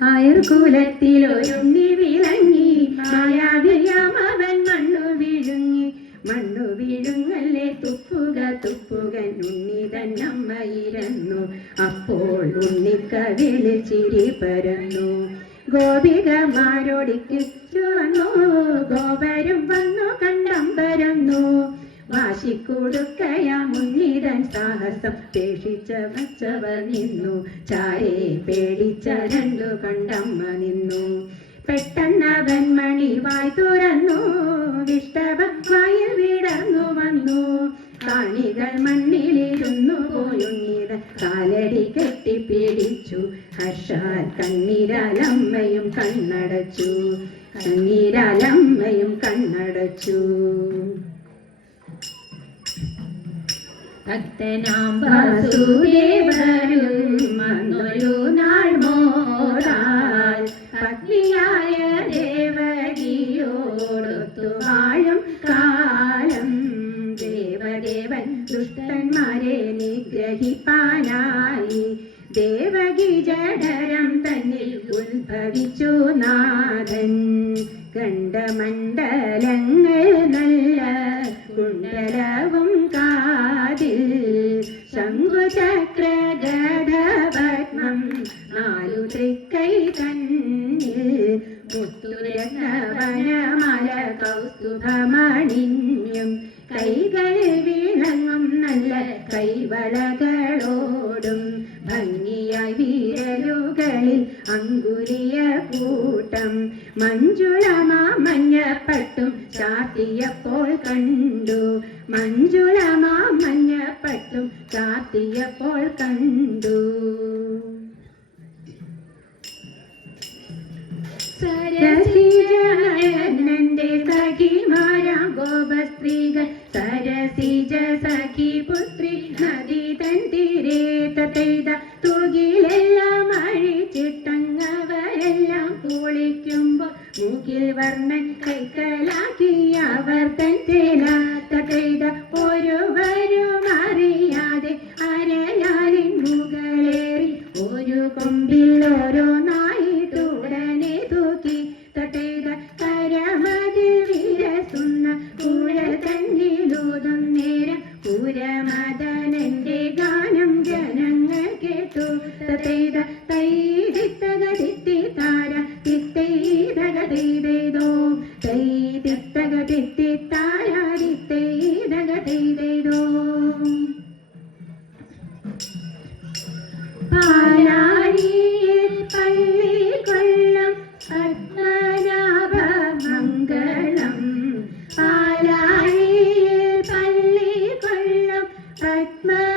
ആയുർകുലത്തിലൊരുണ്ണി വിളങ്ങി മായാവിയാം അവൻ മണ്ണു വിഴുങ്ങി. മണ്ണു വിഴുങ്ങല്ലേ തുപ്പുക തുപ്പുകൻ ഉണ്ണി തന്നമ്മയിരുന്നു അപ്പോൾ ഉണ്ണിക്ക ചിരി പരന്നു. ഗോപികമാരോടിക്കിച്ചു വന്നു ഗോപരും വന്നു. കണ്ടമ്പരന്നു വാശിക്കൊടുക്കയാ മുന്നിടൻ സാഹസം. പേഷിച്ച വച്ചവർ നിന്നു. ചാരെ പേടിച്ച രണ്ടു കണ്ടമ്മ നിന്നു. പെട്ടെന്നവൻ മണി വായി തുറന്നു. വിഷ്ടഭക്വായിൽ വിടർന്നു വന്നു. കാണികൾ മണ്ണിലിരുന്നു പോയുണ്ണിത കാലടി കെട്ടിപ്പിടിച്ചു ഹർഷാൽ കണ്ണീരാലമ്മയും കണ്ണടച്ചു. കണ്ണീരാലമ്മയും കണ്ണടച്ചു. ഭക്തനാം വാസുദേവരും മന്നൊരു നാൾ മോടാൽ. പത്നിയായ ദേവകിയോടൊത്തു വാഴും കാലം. ദേവദേവൻ ദുഷ്ടന്മാരെ നിഗ്രഹിപ്പാനായി. ദേവകി ജഡരം തന്നിൽ ഉത്ഭവിച്ചു നാഥൻ. കണ്ടമണ്ഡലങ്ങൾ നല്ല കുണ്ടലവും നാലു തൃക്കൈ തന്നിൽ മുത്തുരത്നവനമല കൗസ്തുഭമണിഞ്ഞും കൈകൾ വിളങ്ങും നല്ല കൈവളകളോടും. ഭംഗിയായി വീരലുകളിൽ അങ്കുരിയ കൂട്ടം. മഞ്ജുളമാ മഞ്ഞപ്പട്ടും ചാത്തിയപ്പോൾ കണ്ടു. മഞ്ജുളമാ മഞ്ഞപ്പട്ടും ചാത്തിയപ്പോൾ കണ്ടു. ഗോപസ്ത്രീകൾ സരസിജ സഖി പുത്രി നദി തൻ തീരേതെയ്ത തുകിലെല്ലാം അഴിച്ചിട്ടങ്ങവരെല്ലാം കുളിക്കുമ്പോൾ മൂക്കിൽ വർണൻ കൈക്കലാക്കി അവർ തൻ തേലാത്ത ചെയ്ത ഒരുവരും അറിയാതെ അരയാലിൻ മുകളേറി ഒരു കൊമ്പിൽ ഓരോന്നായിട്ടുടനെ തൂക്കി തൊട്ടേത ഗാനം ജനങ്ങൾ കേട്ടു തേത my